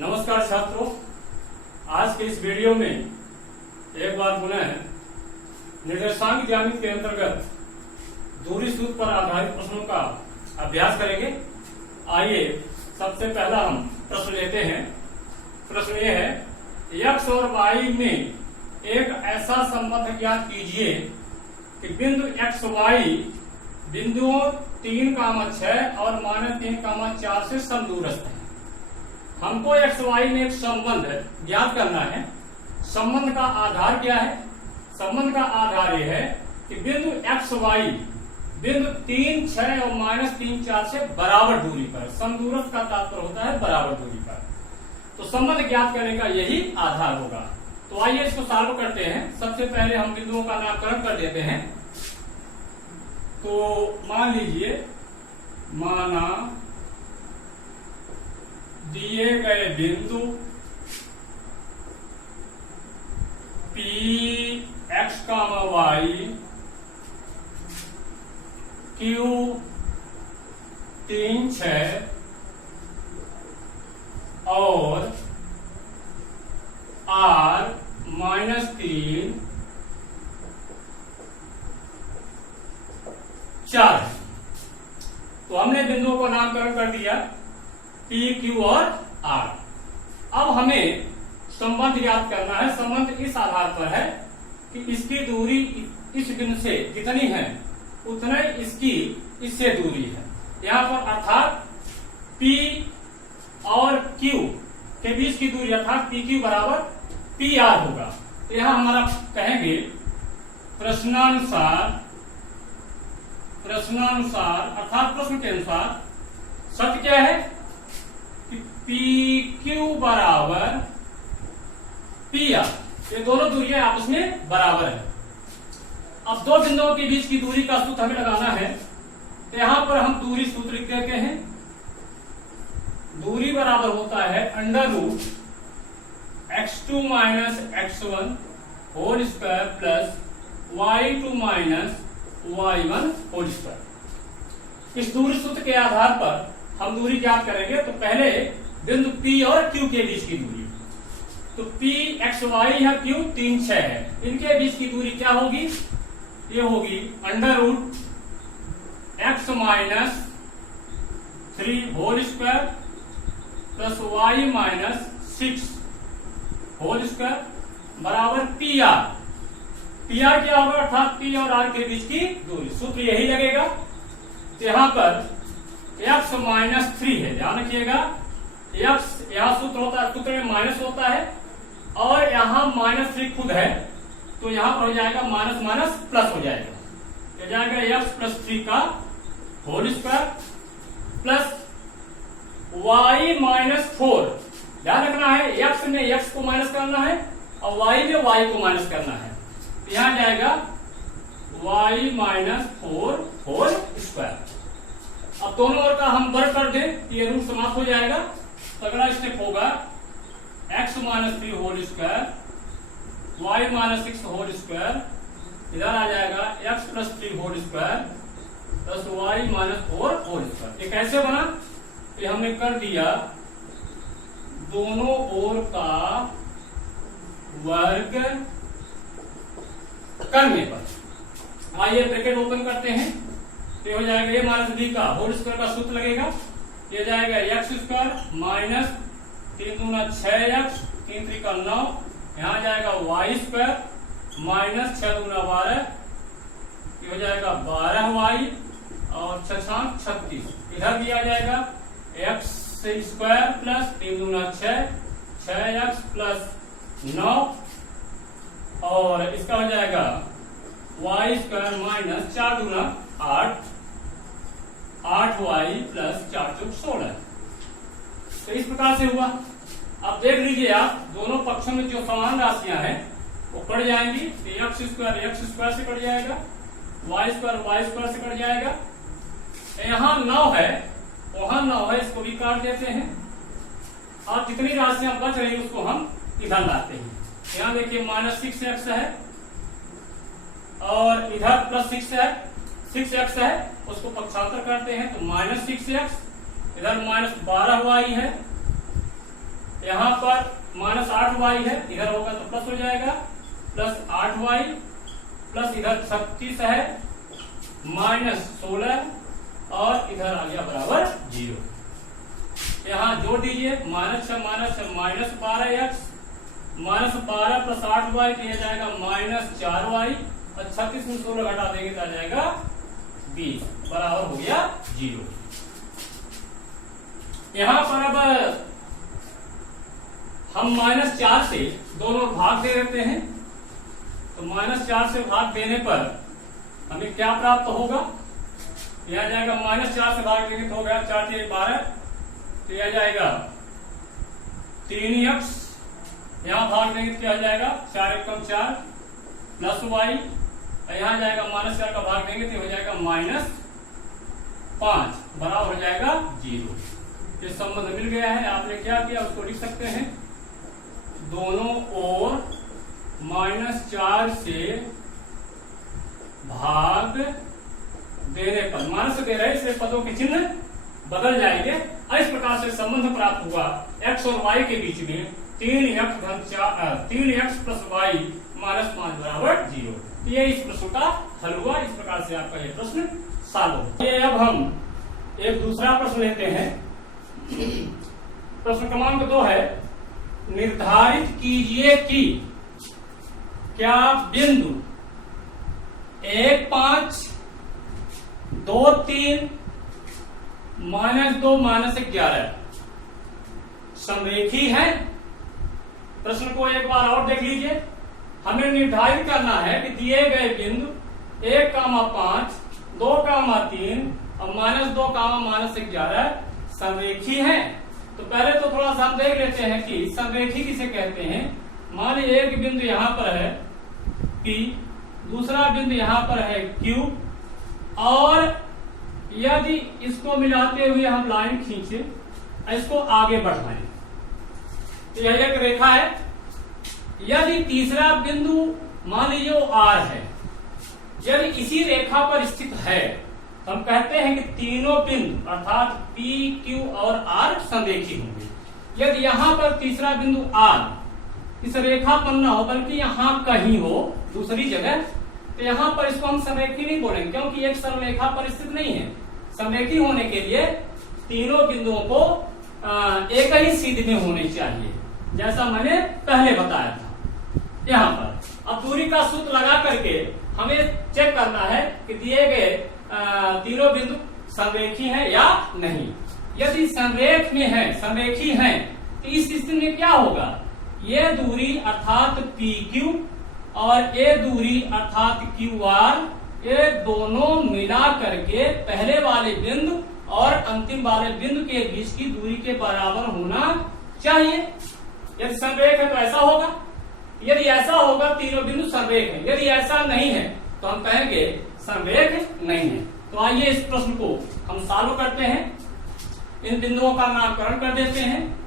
नमस्कार छात्रों, आज के इस वीडियो में एक बार पुनः निर्देशांक ज्यामिति के अंतर्गत दूरी सूत्र पर आधारित प्रश्नों का अभ्यास करेंगे। आइए सबसे पहला हम प्रश्न लेते हैं। प्रश्न ये है, x और y में एक ऐसा संबंध ज्ञात कीजिए कि बिंदु x y बिंदुओं 3,6 और -3,4 से समदूरस्थ है। हमको x y में एक संबंध ज्ञात करना है। संबंध का आधार क्या है? संबंध का आधार यह है कि बिंदु x y बिंदु 3, 6 और -3, 4 से बराबर दूरी पर, समदूरस्थ का तात्पर्य होता है बराबर दूरी पर। तो संबंध ज्ञात करने का यही आधार होगा। तो आइए इसको सॉल्व करते हैं। सबसे पहले हम बिंदुओं का नामकरण कर देते हैं। तो मान लीजिए, माना दिए गए बिंदु P x, y Q 3, 6 और R -3, 4। तो हमने बिंदुओं को नामकरण कर दिया P, Q और R। अब हमें संबंध याद करना है। संबंध इस आधार पर है कि इसकी दूरी इस बिंदु से जितनी है उतना इसकी इससे दूरी है। यहाँ पर अर्थात P और Q के बीच की दूरी अर्थात PQ बराबर PR होगा। तो यहाँ हमारा कहेंगे प्रश्नानुसार अर्थात प्रश्न के अनुसार सत्य क्या है कि PQ बराबर PR, ये दोनों दूरियां आपस में बराबर है। अब दो बिंदुओं के बीच की दूरी का सूत्र हमें लगाना है। तो यहां पर हम दूरी सूत्र लिख देते हैं। दूरी बराबर होता है √ x2 - x1 whole square plus y2 - y1 whole square. इस दूरी सूत्र के आधार पर हम दूरी ज्ञात करेंगे। तो पहले बिंदु P और Q के बीच की दूरी, तो P x y है, Q 3, 6 है। इनके बीच की दूरी क्या होगी? ये होगी √ x - 3 whole square plus y - 6 whole square बराबर PR। PR क्या होगा? अर्थात P और R के बीच की दूरी। सूत्र यही लगेगा। तो यहां पर x -3 है, ध्यान रखिएगा। x यहां सूत्र होता है, सूत्र में माइनस होता है और यहां -3 खुद है, तो यहां पर हो जाएगा माइनस माइनस प्लस हो जाएगा। हो जाएगा x + 3 का होल स्क्वायर प्लस y - 4। ध्यान रखना है, x में x को माइनस करना है और y में y को माइनस करना है। तो यहां जाएगा y - 4 होल स्क्वायर। अब दोनों ओर का हम वर्ग कर दें, ये रूट समाप्त हो जाएगा। तो अगला स्टेप होगा x - 3 whole square y - 6 whole square, इधर आ जाएगा x + 3 whole square plus y - 4 whole square. ये कैसे बना? ये हमने कर दिया दोनों ओर का वर्ग करने पर। आइए ब्रैकेट ओपन करते हैं। तो हो जाएगा ये -b का होल स्क्वायर का सूत्र लगेगा। ये जाएगा x स्क्वायर माइनस 3 दूना 6x 3 3 का 9, यहाँ जाएगा y स्क्वायर माइनस 6 दूना 12, ये हो जाएगा 12y और 6 36। इधर भी आ जाएगा x स्क्वायर प्लस 3 दूना 6 6x प्लस 9 और इसका हो जाएगा y स्क्वायर माइनस 4 दूना 8 8y प्लस 4 चौक 16। तो इस प्रकार से हुआ। अब देख लीजिए आप, दोनों पक्षों में जो समान राशियां हैं वो कट जाएंगी। तो x स्क्वायर से कट जाएगा, y स्क्वायर से कट जाएगा। यहाँ 9 है, वहां 9 है, इसको भी काट देते हैं। और जितनी राशियां बच रही उसको हम इधर लाते हैं। यहाँ देखिए -6x है और इधर +6 है, 6x है, उसको पक्षांतर करते हैं तो -6x, इधर -12y है यहाँ पर -8y है, इधर होगा तो प्लस हो जाएगा, प्लस 8y प्लस इधर 36 है -16 और इधर आ गया बराबर 0। यहाँ जोड़ दीजिए, -6 -12x -12 प्लस 8y तो यह जाएगा -4y और 36 में 16 घटा देंगे तो आ जाएगा 20 बराबर हो गया 0। यहाँ पर अब हम -4 से दोनों भाग दे देते हैं, तो -4 से भाग देने पर हमें क्या प्राप्त होगा, यह जाएगा -4 से भाग देंगे तो हो गया 4 3 12, तो यह जाएगा 3x, यहाँ भाग देंगे तो क्या हो जाएगा 4 1 4 प्लस y, यहाँ जाएगा -4 का भाग देंगे तो हो जाएगा -5 बराबर हो जाएगा 0। ये संबंध मिल गया है। आपने क्या किया उसको लिख सकते हैं, दोनों ओर -4 से भाग देने पर, माइनस दे रहे इसलिए पदों के चिन्ह बदल जाएंगे। इस प्रकार से संबंध प्राप्त हुआ x और y के बीच में 3x प्लस y -5 बराबर 0। ये इस प्रश्न का हल हुआ। इस प्रकार से आपका ये प्रश्न सॉल्व हो। ये अब हम एक दूसरा प्रश्न लेते हैं। प्रश्न क्रमांक 2 है, निर्धारित कीजिए कि क्या बिंदु 1 5 2 3 -2 -11 समरेखी है। प्रश्न को एक बार और देख लीजिए। हमें निर्धारित करना है कि दिए गए बिंदु 1, 5, 2, 3 और -2, -11 समरेखी है। तो पहले तो थोड़ा सा हम देख लेते हैं कि समरेखी किसे कहते हैं। मान लीजिए एक बिंदु यहां पर है P, दूसरा बिंदु यहां पर है Q, और यदि इसको मिलाते हुए हम लाइन खींचे, इसको आगे बढ़ाएं, तो यह एक रेखा है। यदि तीसरा बिंदु मान लीजिए वो R है, यदि इसी रेखा पर स्थित है, तो हम कहते हैं कि तीनों बिंदु अर्थात P, Q और R समरेखी होंगे। यदि यहां पर तीसरा बिंदु R इस रेखा पर न हो बल्कि यहां कहीं हो दूसरी जगह, तो यहां पर इसको हम समरेखी नहीं बोलेंगे, क्योंकि एक सरलरेखा पर स्थित नहीं है। समरेखी होने के लिए तीनों बिंदुओं को एक ही सीध में होने चाहिए, जैसा मैंने पहले बताया था। यहाँ पर अब दूरी का सूत्र लगा करके हमें चेक करना है कि दिए गए तीनों बिंदु समरेखी है या नहीं। यदि समरेख में है, समरेखी है, तो इस स्थिति में क्या होगा, ये दूरी अर्थात PQ और ये दूरी अर्थात QR, ये दोनों मिला करके पहले वाले बिंदु और अंतिम वाले बिंदु के बीच की दूरी के बराबर होना चाहिए। यदि समरेख है तो ऐसा होगा, यदि ऐसा होगा तीनों बिंदु समरेख है, यदि ऐसा नहीं है तो हम कहेंगे समरेख नहीं है। तो आइए इस प्रश्न को हम सॉल्व करते हैं। इन बिंदुओं का नामकरण कर देते हैं।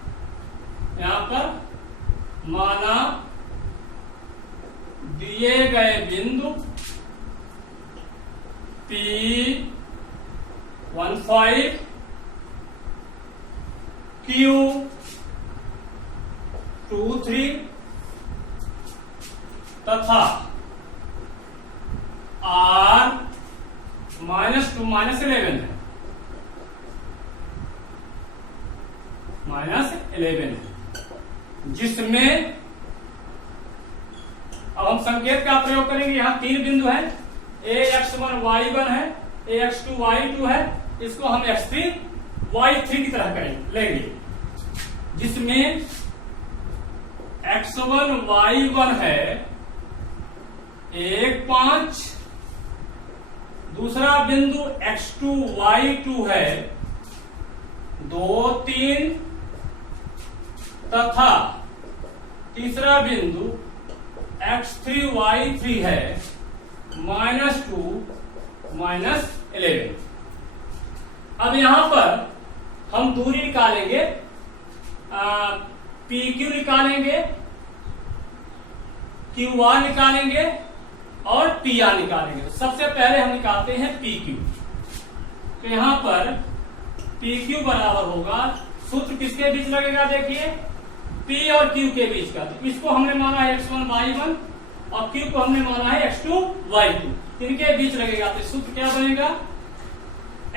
यहां पर माना दिए गए बिंदु P15 Q23 तथा R -2 -11 है, -11 है, जिसमें अब हम संकेत का प्रयोग करेंगे। यहां 3 बिंदु है, AX1 Y1 है, AX2 Y2 है, इसको हम X3 Y3 की तरह करेंगे लेंगे, जिसमें X1 Y1 है 1 5, दूसरा बिंदु X2 Y2 है 2 3 तथा तीसरा बिंदु X3 Y3 है -2 -11। अब यहां पर हम दूरी निकालेंगे, PQ निकालेंगे, QR निकालेंगे और PR निकालेंगे। सबसे पहले हम निकालते हैं PQ। तो यहां पर PQ बराबर होगा, सूत्र किसके बीच लगेगा, देखिए P और Q के बीच का। तो इसको हमने माना है x1 y1 और Q को हमने माना है x2 y2। इनके बीच लगेगा तो सूत्र क्या बनेगा,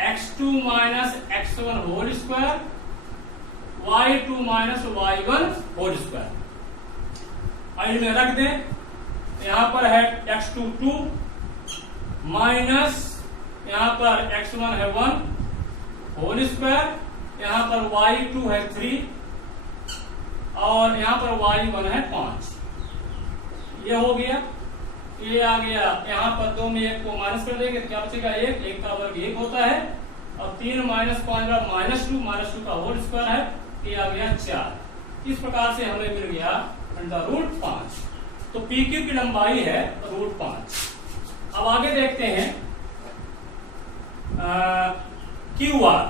x2 minus x1 whole square y2 minus y1 whole square. आइए में रख दें, यहां पर है x2 2 माइनस यहां पर x1 है 1 होल स्क्वायर, यहां पर y2 है 3 और यहां पर y1 है 5। ये हो गया, ये आ गया। यहां पर 2 में 1 को माइनस कर देंगे तो क्या बचेगा, 1 का वर्ग 1 होता है और 3 माइनस 5 -2 का होल स्क्वायर है, ये आ गया 4। इस प्रकार से हमें मिल गया √5। तो PQ की लंबाई है √5। अब आगे देखते हैं QR।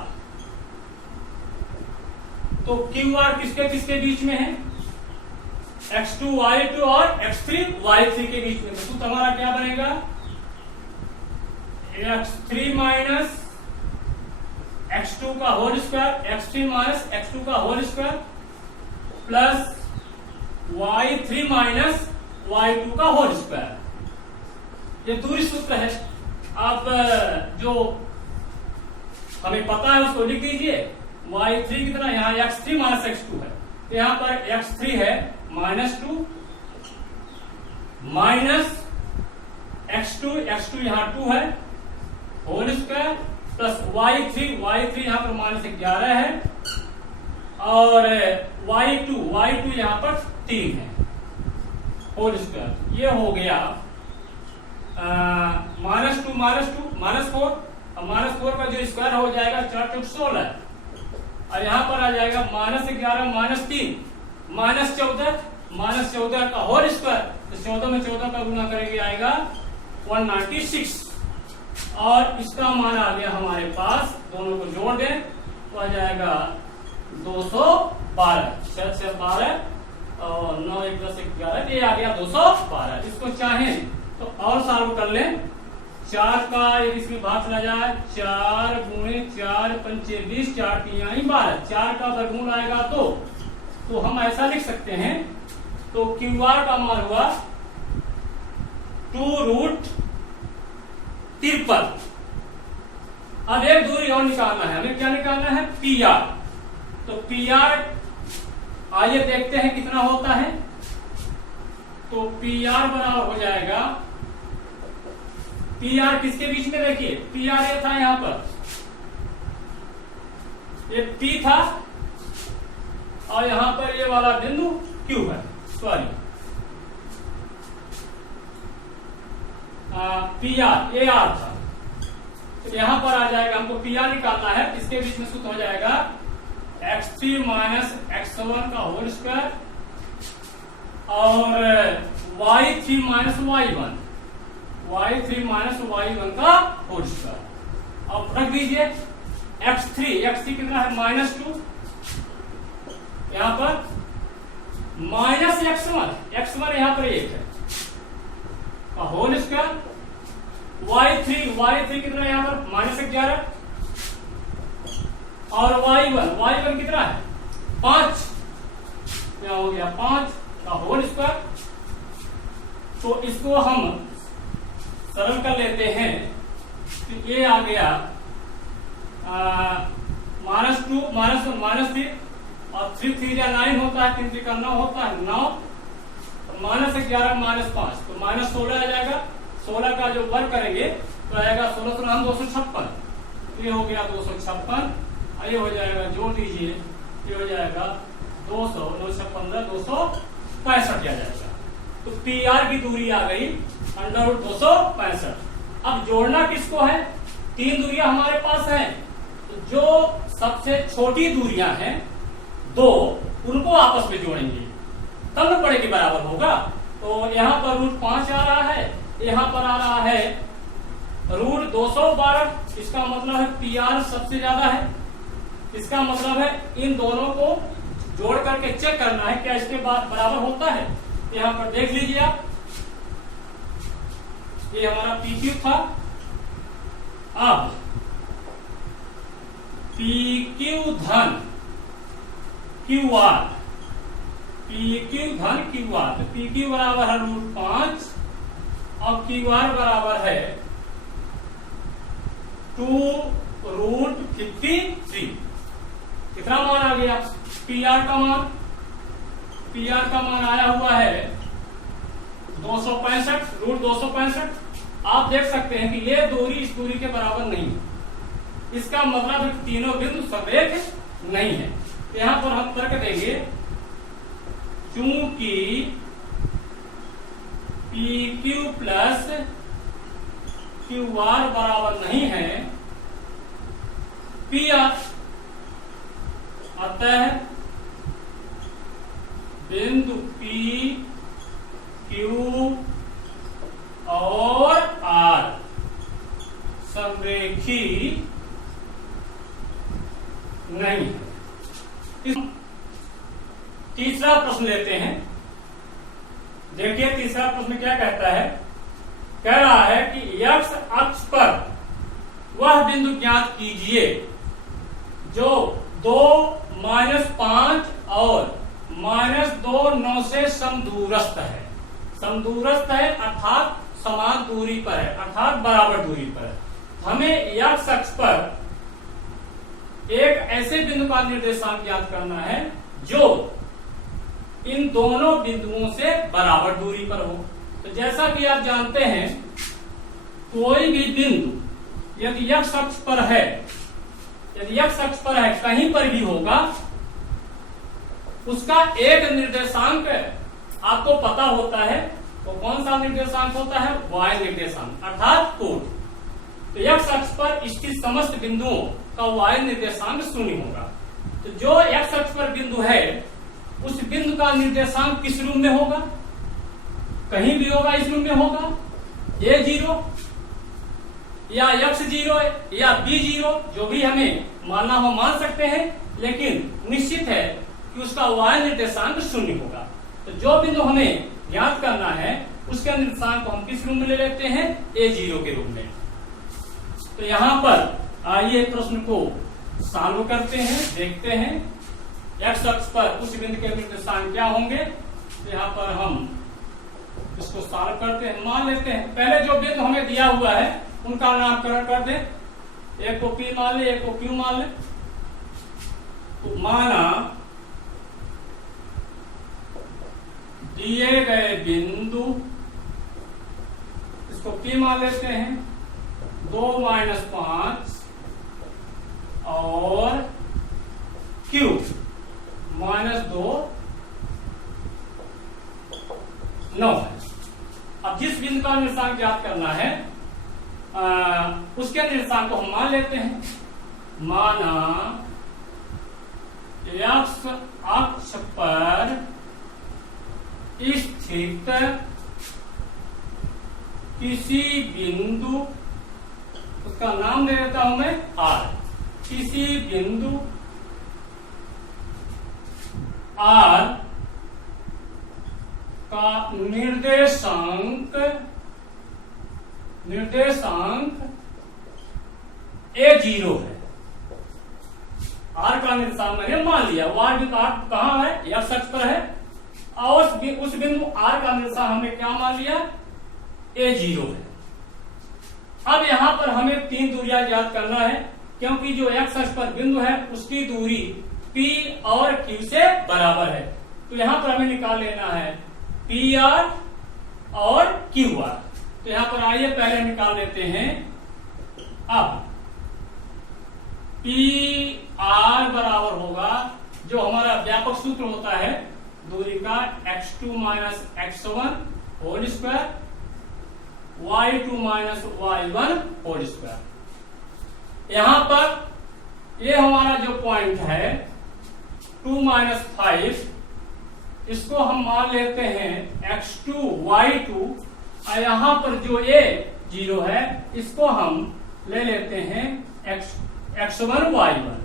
तो QR किसके किसके बीच में है, x2 y2 और x3 y3 के बीच में। तो सूत्र हमारा क्या बनेगा, x3 माइनस x2 का whole square, x3 minus x2 का whole square plus y3 minus y2 का होल स्क्वायर। ये दूरी सूत्र है। अब जो हमें पता है उसको लिख दीजिए। y3 कितना, यहाँ x3 माइनस x2 है, तो यहां पर x3 है -2 माइनस x2 यहाँ 2 है होल स्क्वायर प्लस y3 यहाँ पर -11 है और y2 यहाँ पर 3 है होल स्क्वायर। ये हो गया -2 -4 और -4 का जो स्क्वायर हो जाएगा 4 × 16 और यहां पर आ जाएगा -11 -3 -14 का होल स्क्वायर। तो 14 में 14 का गुना करेंगे आएगा 196 और इसका मान आ गया हमारे पास, दोनों को जोड़ दें तो आ जाएगा 212। 6 से 12 और 9 1 10 11, ये आ गया 212। इसको चाहें तो और सॉल्व कर लें। 4 का यदि इसमें भाग चला जाए, 4 × 4 पंचे 20, 4 तिहाई 12, 4 का वर्गमूल आएगा तो हम ऐसा लिख सकते हैं। तो QR का मान हुआ 2√53। अब एक दूरी और निकालना है, हमें क्या निकालना है, PR। तो PR आइए देखते हैं कितना होता है। तो PR बराबर हो जाएगा, PR किसके बीच में, देखिए PR ये था, यहां पर ये P था और यहां पर ये वाला बिंदु Q है, सॉरी PR AR था। तो यहां पर आ जाएगा, हमको PR निकालना है, इसके बीच में सूत्र हो जाएगा x3 माइनस x1 का होल स्क्वायर और y3 माइनस y1 का होल स्क्वायर। अब रख दीजिए x3 कितना है, -2, यहां पर माइनस x1 यहां पर 1 है का होल स्क्वायर, y3 कितना है यहां पर -11 और y1 कितना है 5, क्या हो गया 5 का होल स्क्वायर। तो इसको हम सरल कर लेते हैं तो ये आ गया -2 -1 -3 और 3 3 या 9 होता है, 3 3 का 9 होता है, 9 -11 -5 तो -16 आ जाएगा। 16 का जो वर्ग करेंगे तो आएगा 16 हम 256, ये हो गया 256। ये हो जाएगा, जोड़ दीजिए, ये हो जाएगा 200 9 से 15 265 आ जाएगा। तो PR की दूरी आ गई √265। अब जोड़ना किसको है, 3 दूरियां हमारे पास हैं, तो जो सबसे छोटी दूरियां हैं 2 उनको आपस में जोड़ेंगे तब न बड़े के बराबर होगा। तो यहाँ पर √5 आ रहा है, यहाँ पर आ रहा है √212। इसका मतलब है PR सबसे ज्यादा है। इसका मतलब है इन दोनों को जोड़ करके चेक करना है क्या इसके बाद बराबर होता है। यहाँ पर देख लीजिए आप, ये हमारा PQ था। अब PQ धन QR पी क्यू धन क्यू आर, तो पी क्यू बराबर है √5 और क्यू आर बराबर है 2√53। कितना मान आ गया? पी आर का मान, पी आर का मान आया हुआ है 265 √265। आप देख सकते हैं कि ये दूरी इस दूरी के बराबर नहीं है, इसका मतलब तीनों बिंदु सरेख नहीं है। तो यहां पर हम तर्क देंगे चूंकि P Q plus Q R बराबर नहीं है पी आर, अतः बिंदु पी क्यू और आर समरेखी नहीं है। तीसरा प्रश्न लेते हैं। देखिए तीसरा प्रश्न क्या कहता है? कह रहा है कि x अक्ष पर वह बिंदु ज्ञात कीजिए जो 2, -5 और -2, 9 से समदूरस्थ है। समदूरस्थ है अर्थात समान दूरी पर है, अर्थात बराबर दूरी पर है। हमें x अक्ष पर एक ऐसे बिंदु का निर्देशांक ज्ञात करना है जो इन दोनों बिंदुओं से बराबर दूरी पर हो। तो जैसा कि आप जानते हैं कोई भी बिंदु यदि x अक्ष पर है, यदि x अक्ष पर है कहीं पर भी होगा, उसका एक निर्देशांक आपको पता होता है। वो कौन सा निर्देशांक होता है? y निर्देशांक अर्थात कोण। तो x अक्ष पर स्थित समस्त बिंदुओं का y निर्देशांक 0 होगा। तो जो x अक्ष पर बिंदु है उस बिंदु का निर्देशांक किस रूप में होगा? कहीं भी होगा, इस रूप में होगा a0 या x0 या b0, जो भी हमें मानना हो मान सकते हैं, लेकिन निश्चित है कि उसका y निर्देशांक 0 होगा। तो जो बिंदु हमें ज्ञात करना है उसके निर्देशांक को हम किस रूप में ले लेते हैं? a0 के रूप में। तो यहां पर आइए प्रश्न को सॉल्व करते हैं, देखते हैं x अक्ष पर उस बिंदु के निर्देशांक क्या होंगे। तो यहाँ पर हम इसको सॉल्व करते हैं। मान लेते हैं पहले जो बिंदु हमें दिया हुआ है उनका नामकरण कर दें। एक को P मान ले, एक को Q मान ले। तो माना दिए गए बिंदु, इसको P मान लेते हैं, 2, -5 और Q -2, 9 है। अब जिस बिंदु का निर्देशांक ज्ञात करना है उसके निर्देशांक को हम मान लेते हैं। माना x अक्ष पर स्थित किसी बिंदु, उसका नाम दे देता हूं मैं r, किसी बिंदु r का निर्देशांक a0 है। r का निर्देशांक मैंने मान लिया, y कहां है? x अक्ष पर है और उस बिंदु r का निर्देशांक हमने क्या मान लिया? a0 है। अब यहां पर हमें 3 दूरियां ज्ञात करना है, क्योंकि जो x अक्ष पर बिंदु है उसकी दूरी P और Q से बराबर है। तो यहां पर हमें निकाल लेना है PR और QR। तो यहां पर आइए पहले निकाल लेते हैं। अब PR बराबर होगा जो हमारा व्यापक सूत्र होता है दूरी का x2 - x1 whole square y2 - y1 whole square. यहां पर ये हमारा जो पॉइंट है 2 - 5, इसको हम मान लेते हैं x2 y2 और यहां पर जो a0 है इसको हम ले लेते हैं x1 y1।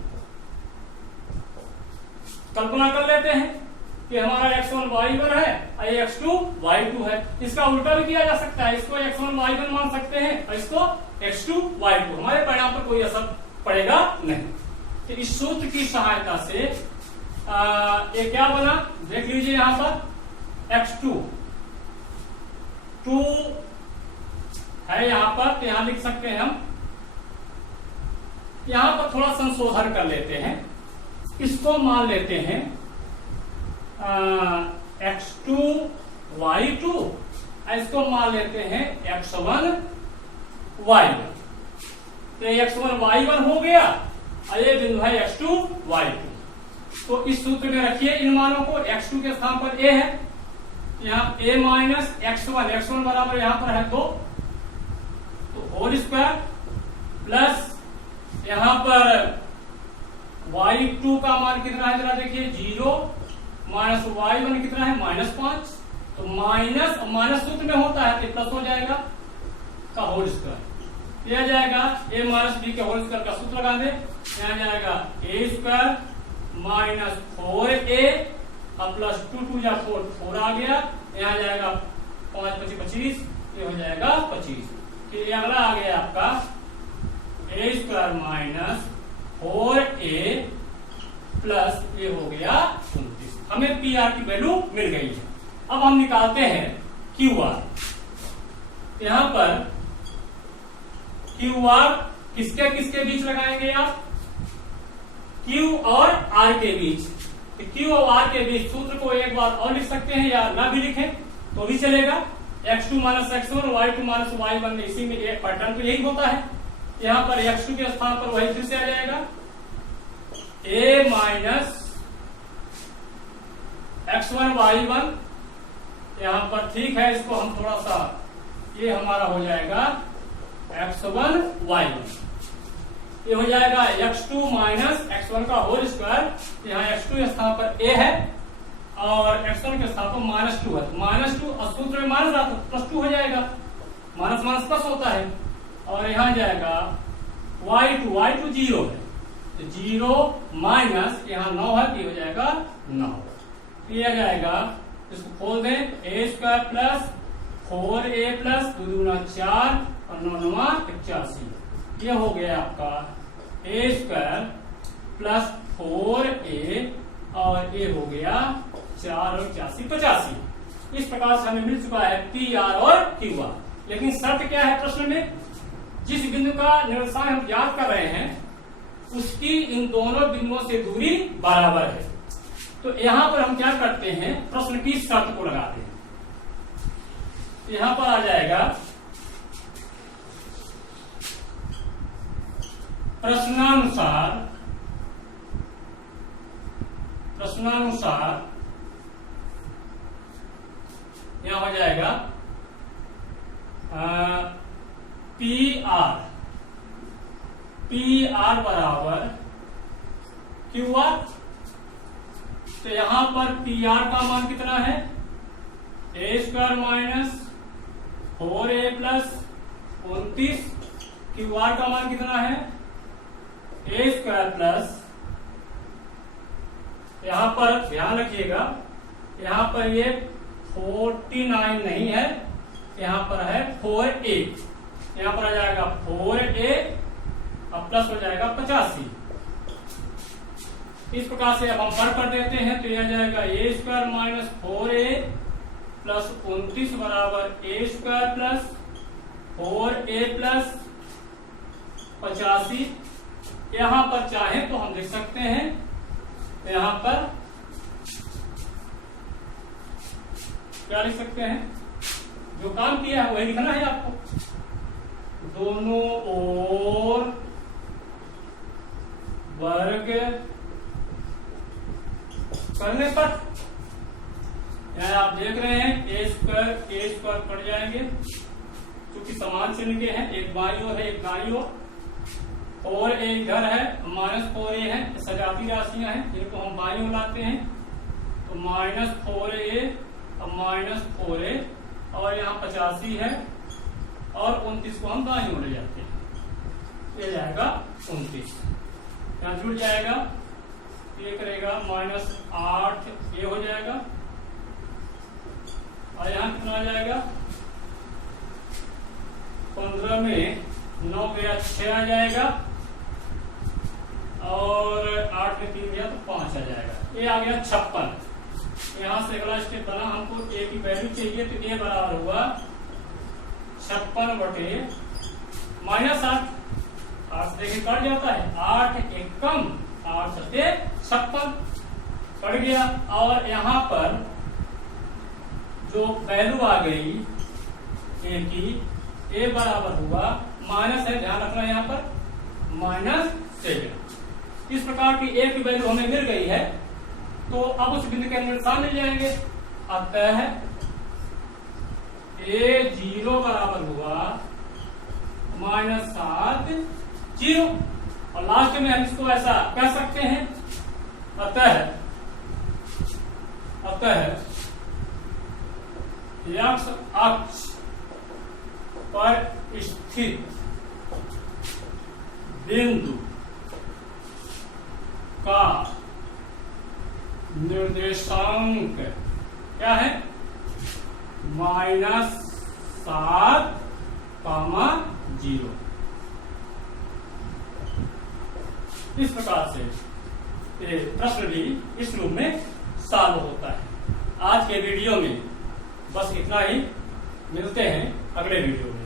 कल्पना कर लेते हैं कि हमारा x1 y1 है और x2 y2 है। इसका उल्टा भी किया जा सकता है, इसको x1 y1 मान सकते हैं और इसको x2 y2। हमारे परिणाम पर कोई असर पड़ेगा नहीं। तो इस सूत्र की सहायता से ये क्या बना देख लीजिए यहां पर x2 2 है यहां पर, तो यहां लिख सकते हैं हम। यहां पर थोड़ा संशोधन कर लेते हैं, इसको मान लेते हैं x2 y2, इसको मान लेते हैं x1 y1। तो x1 y1 हो गया और ये बिंदु है x2 y2। तो इस सूत्र में रखिए इन मानों को, x2 के स्थान पर a है, यहाँ a माइनस x1 बराबर यहां पर है 2, तो होल स्क्वायर प्लस यहां पर y2 का मान कितना है जरा देखिए 0 माइनस y1 कितना है -5, तो माइनस सूत्र में होता है तो प्लस हो जाएगा का होल स्क्वायर, यह जाएगा a माइनस b के होल स्क्वायर का सूत्र लगा दे, यहाँ जाएगा a स्क्वायर माइनस 4a और प्लस 2 या 4 आ गया, यहाँ जाएगा 5 25 25, ये हो जाएगा 25। फिर अगला आ गया आपका a square minus 4a plus ये हो गया 29। हमें PR की वैल्यू मिल गई है। अब हम निकालते हैं QR। यहां पर QR किसके किसके बीच लगाएंगे आप, Q और R के बीच। तो Q और R के बीच सूत्र को एक बार और लिख सकते हैं या ना भी लिखें तो भी चलेगा, x2 minus x1 y2 minus y1, इसी में एक पैटर्न पे यही होता है। यहां पर x2 के स्थान पर वही फिर से आ जाएगा a माइनस x1 y1, यहां पर ठीक है, इसको हम थोड़ा सा, ये हमारा हो जाएगा x1 y1, ये हो जाएगा x2 माइनस x1 का होल स्क्वायर, यहाँ x2 के स्थान पर a है और x1 के स्थान पर -2 है, तो -2 और सूत्र में माइनस आता तो +2 हो जाएगा, माइनस माइनस प्लस होता है। और यहाँ जाएगा y2 0 है, तो 0 माइनस यहाँ 9 है, तो हो जाएगा 9। ये आ जाएगा, इसको खोल दें, a square plus 4a plus 2 दूना 4 और 9 9 81, ये हो गया आपका a स्क्वायर प्लस 4a और ये हो गया 4 और 85। इस प्रकार से हमें मिल चुका है PR और QR। लेकिन शर्त क्या है प्रश्न में, जिस बिंदु का निर्देशांक हम ज्ञात कर रहे हैं उसकी इन दोनों बिंदुओं से दूरी बराबर है। तो यहां पर हम क्या करते हैं, प्रश्न की शर्त को लगाते हैं। यहां पर आ जाएगा प्रश्नानुसार यहां हो जाएगा PR बराबर QR। तो यहां पर PR का मान कितना है, a square minus 4a plus 29, QR का मान कितना है a स्क्वायर प्लस, यहां पर ध्यान रखिएगा, यहां पर ये 49 नहीं है, यहां पर है 4a, यहां पर आ जाएगा 4a और प्लस हो जाएगा 85। इस प्रकार से अब हम वर्ग कर देते हैं, तो यह जाएगा a square minus 4a plus 29 बराबर a square plus 4a plus 85। यहां पर चाहे तो हम लिख सकते हैं, यहां पर क्या लिख सकते हैं, जो काम किया है वही लिखना है आपको, दोनों ओर वर्ग करने पर, यहाँ आप देख रहे हैं a स्क्वायर कट जाएंगे क्योंकि समान चिन्ह के हैं, एक बाईं ओर है एक दाईं ओर, और एक इधर है -4a है, सजाती राशियां हैं जिनको हम बाईं ओर लाते हैं, तो -4a और -4a और यहाँ 85 है और 29 को हम दाईं ओर ले जाते हैं, ये जाएगा 29, यहाँ जुड़ जाएगा, ये करेगा -8 ये हो जाएगा और यहाँ कितना आ जाएगा, 15 में 9 गया 6 आ जाएगा और 8 में 3 गया तो 5 आ जाएगा, ये आ गया 56। यहां से अगला स्टेप बना, हमको ए की वैल्यू चाहिए, तो ए बराबर हुआ 56 बटे -8। 8 देखिए कट जाता है, 8 एकम 8 सत्ते 56 कट गया। और यहाँ पर जो वैल्यू आ गई ए की, ए बराबर हुआ माइनस है, ध्यान रखना यहाँ पर -7। इस प्रकार की ए की वैल्यू हमें मिल गई है, तो अब उस बिंदु के निशान मिल जाएंगे। अतः A0 बराबर हुआ -7 0। और लास्ट में हम इसको ऐसा कह सकते हैं, अतः x अक्ष पर स्थित बिंदु का निर्देशांक क्या है? -7, 0। इस प्रकार से प्रश्न भी इस रूप में सॉल्व होता है। आज के वीडियो में बस इतना ही, मिलते हैं अगले वीडियो में।